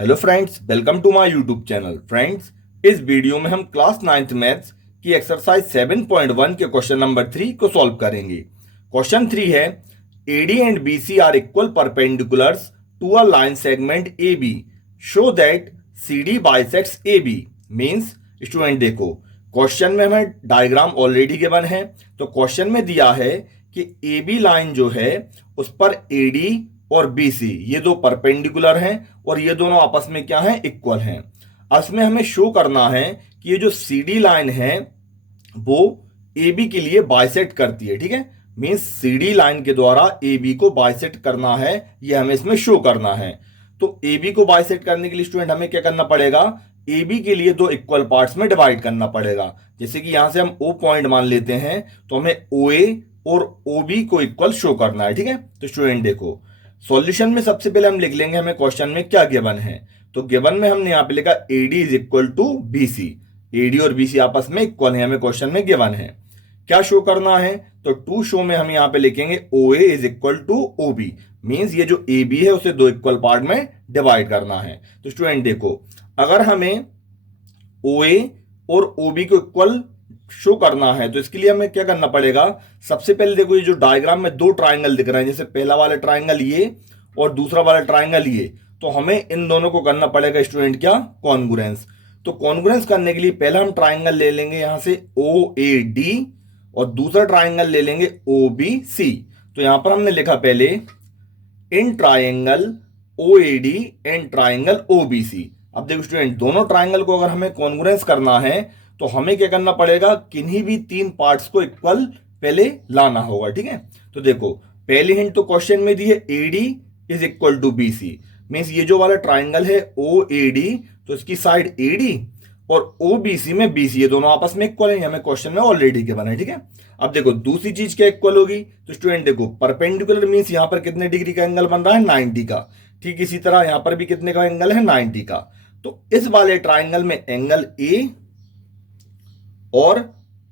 Hello friends, welcome to my YouTube channel. Friends, इस video में हम क्लास 9th मैथ्स की एक्सरसाइज 7.1 के क्वेश्चन नंबर 3 को सॉल्व करेंगे। क्वेश्चन 3 है, AD and BC are equal perpendiculars to a line segment A B, show that C D bisects A B. Means student देखो, question में हमें डायग्राम ऑलरेडी गिवन है। तो क्वेश्चन में दिया है कि ए बी लाइन जो है उस पर एडी और बीसी ये दो परपेंडिकुलर हैं और ये दोनों आपस में क्या हैं, इक्वल हैं। इसमें हमें शो करना है कि ये जो सीडी लाइन है वो ए बी के लिए बाइसेक्ट करती है। ठीक है, मींस सीडी लाइन के द्वारा ए बी को बाइसेक्ट करना है, ये हमें इसमें शो करना है। तो ए बी को बाइसेक्ट करने के लिए स्टूडेंट हमें क्या करना पड़ेगा, ए बी के लिए दो इक्वल पार्ट्स में डिवाइड करना पड़ेगा। जैसे कि यहां से हम ओ पॉइंट मान लेते हैं तो हमें ओ ए और ओ बी को इक्वल शो करना है। ठीक है, तो स्टूडेंट देखो, सॉल्यूशन में सबसे पहले हम लिख लेंगे हमें क्वेश्चन में क्या गिवन है। तो गिवन में हमने यहां पे लिखा AD is equal to BC. AD और बीसी आपस में इक्वल है, हमें क्वेश्चन में गिवन है। क्या शो करना है, तो टू शो में हम यहां पे लिखेंगे O A is equal to O B. Means ये जो ए बी है उसे दो इक्वल पार्ट में डिवाइड करना है। तो स्टूडेंट देखो, अगर हमें ओ ए और ओ बी को इक्वल शो करना है तो इसके लिए हमें क्या करना पड़ेगा। सबसे पहले देखो, ये जो डायग्राम में दो ट्राइंगल दिख रहे हैं, जैसे पहला वाला ट्राइंगल ये और दूसरा वाला ट्राइंगल ये, तो हमें इन दोनों को करना पड़ेगा स्टूडेंट क्या, कॉन्ग्रुएंस। तो कॉन्ग्रुएंस करने के लिए पहला हम ट्राइंगल ले लेंगे यहां से ओ ए डी और दूसरा ट्राइंगल ले लेंगे ओ बी सी। तो यहां पर हमने लिखा पहले in triangle O A D and triangle O B C. अब देखो स्टूडेंट, दोनों ट्राइंगल को अगर हमें कॉन्ग्रुएंस करना है तो हमें क्या करना पड़ेगा, किन्हीं भी तीन पार्ट्स को इक्वल पहले लाना होगा। ठीक है, तो देखो पहली हिंट तो क्वेश्चन में दी है AD is equal to BC. Means ये जो वाला ट्राइंगल है ओ ए डी, तो इसकी साइड एडी और ओ बी सी में बीसी, ये दोनों आपस में इक्वल है, हमें क्वेश्चन में ऑलरेडी गिवन है। ठीक है, अब देखो दूसरी चीज क्या इक्वल होगी, तो स्टूडेंट देखो परपेंडिकुलर मीन्स यहां पर कितने डिग्री का एंगल बन रहा है, 90 का। ठीक इसी तरह यहां पर भी कितने का एंगल है, 90 का। तो इस वाले ट्राइंगल में एंगल ए और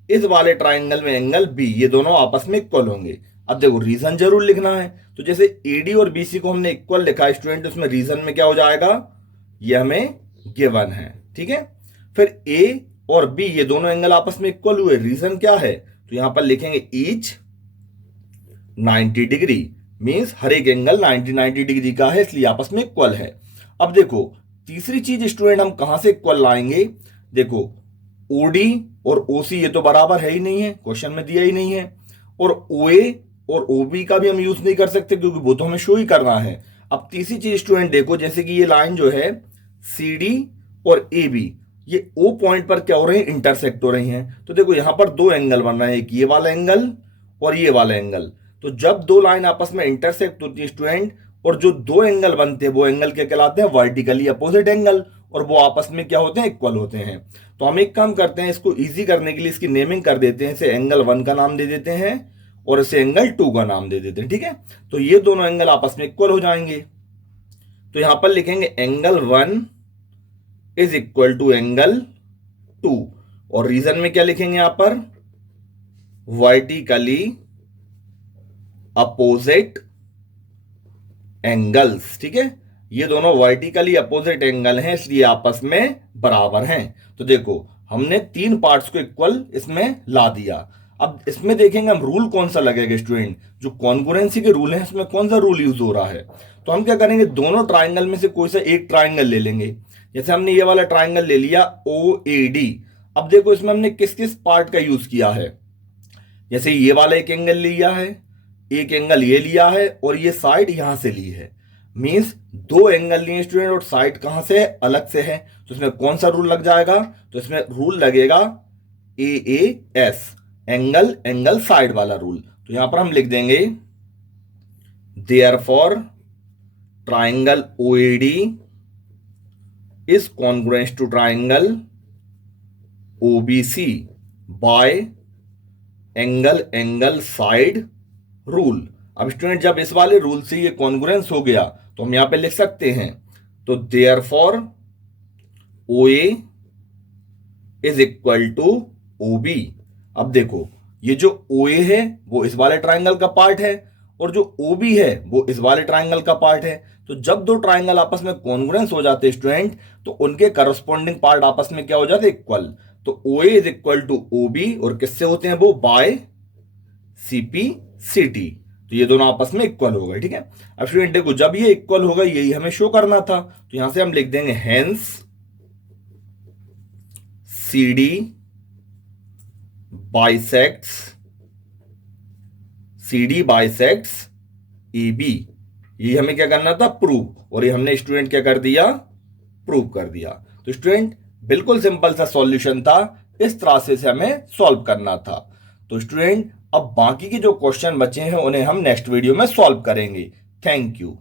इस वाले ट्राइंगल में एंगल बी, ये दोनों आपस में इक्वल होंगे। अब देखो रीजन जरूर लिखना है, तो जैसे एडी और बीसी को हमने इक्वल लिखा है स्टूडेंट, उसमें रीजन में क्या हो जाएगा, ये हमें गिवन है। ठीक है, फिर ए और बी ये दोनों एंगल आपस में इक्वल हुए, रीजन क्या है, तो यहां पर लिखेंगे ईच 90 डिग्री। मींस हर एक एंगल 90 डिग्री का है, इसलिए आपस में इक्वल है। अब देखो तीसरी चीज स्टूडेंट हम कहां से इक्वल लाएंगे, देखो ओडी और ओसी ये तो बराबर है ही नहीं है, क्वेश्चन में दिया ही नहीं है। और ओए और ओबी का भी हम यूज नहीं कर सकते क्योंकि वो तो हमें शो ही करना है। अब तीसरी चीज स्टूडेंट देखो, जैसे कि ये लाइन जो है सी डी और ए बी, ये ओ पॉइंट पर क्या हो रहे हैं, इंटरसेक्ट हो रही हैं। तो देखो यहां पर दो एंगल बन रहे हैं, एक ये वाला एंगल और ये वाला एंगल। तो जब दो लाइन आपस में इंटरसेक्ट होती है स्टूडेंट, और जो दो एंगल बनते हैं वो एंगल क्या कहलाते हैं, वर्टिकली अपोजिट एंगल, और वो आपस में क्या होते हैं, इक्वल होते हैं। तो हम एक काम करते हैं, इसको इजी करने के लिए इसकी नेमिंग कर देते हैं, इसे एंगल 1 का नाम दे देते हैं और इसे एंगल 2 का नाम दे देते हैं। ठीक है, तो ये दोनों एंगल आपस में इक्वल हो जाएंगे। तो यहां पर लिखेंगे angle 1 is equal to angle 2, और रीजन में क्या लिखेंगे यहां पर, वर्टिकली अपोजिट एंगल्स। ठीक है, ये दोनों वर्टिकली अपोजिट एंगल हैं, इसलिए आपस में बराबर हैं। तो देखो हमने तीन पार्ट्स को इक्वल इसमें ला दिया। अब इसमें देखेंगे हम रूल कौन सा लगेगा स्टूडेंट, जो कॉन्ग्रुएंसी के रूल हैं इसमें कौन सा रूल यूज हो रहा है। तो हम क्या करेंगे, दोनों ट्राइंगल में से कोई सा एक ट्राइंगल ले लेंगे। जैसे हमने ये वाला ट्राइंगल ले लिया ओ ए डी। अब देखो इसमें हमने किस किस पार्ट का यूज किया है, जैसे ये वाला एक एंगल लिया है, एक एंगल ये लिया है और ये साइड यहां से ली है। मींस दो एंगल लिए स्टूडेंट और साइड कहां से है, अलग से है। तो इसमें कौन सा रूल लग जाएगा, तो इसमें रूल लगेगा A A S, angle angle side वाला रूल। तो यहां पर हम लिख देंगे therefore triangle OAD is congruent to triangle OBC by angle angle side rule. अब स्टूडेंट जब इस वाले रूल से ये कॉन्ग्रुएंस हो गया तो हम यहां पे लिख सकते हैं, तो therefore O A is equal to O B. अब देखो ये जो ओ ए है वो इस वाले ट्राइंगल का पार्ट है और जो ओ बी है वो इस वाले ट्राइंगल का पार्ट है। तो जब दो ट्राइंगल आपस में कॉन्ग्रुएंस हो जाते हैं स्टूडेंट, तो उनके करस्पॉन्डिंग पार्ट आपस में क्या हो जाते हैं, इक्वल। तो O A is equal to O B, और किससे होते हैं वो, by C P C T. तो ये दोनों आपस में इक्वल हो गए, ठीक है। अब स्टूडेंट देखो, जब ये इक्वल होगा यही हमें शो करना था, तो यहां से हम लिख देंगे hence C D bisects A B. ये हमें क्या करना था, प्रूव, और ये हमने स्टूडेंट क्या कर दिया, प्रूव कर दिया। तो स्टूडेंट बिल्कुल सिंपल सा सॉल्यूशन था, इस तरह से हमें सॉल्व करना था। तो स्टूडेंट अब बाकी के जो क्वेश्चन बचे हैं उन्हें हम नेक्स्ट वीडियो में सॉल्व करेंगे। Thank you.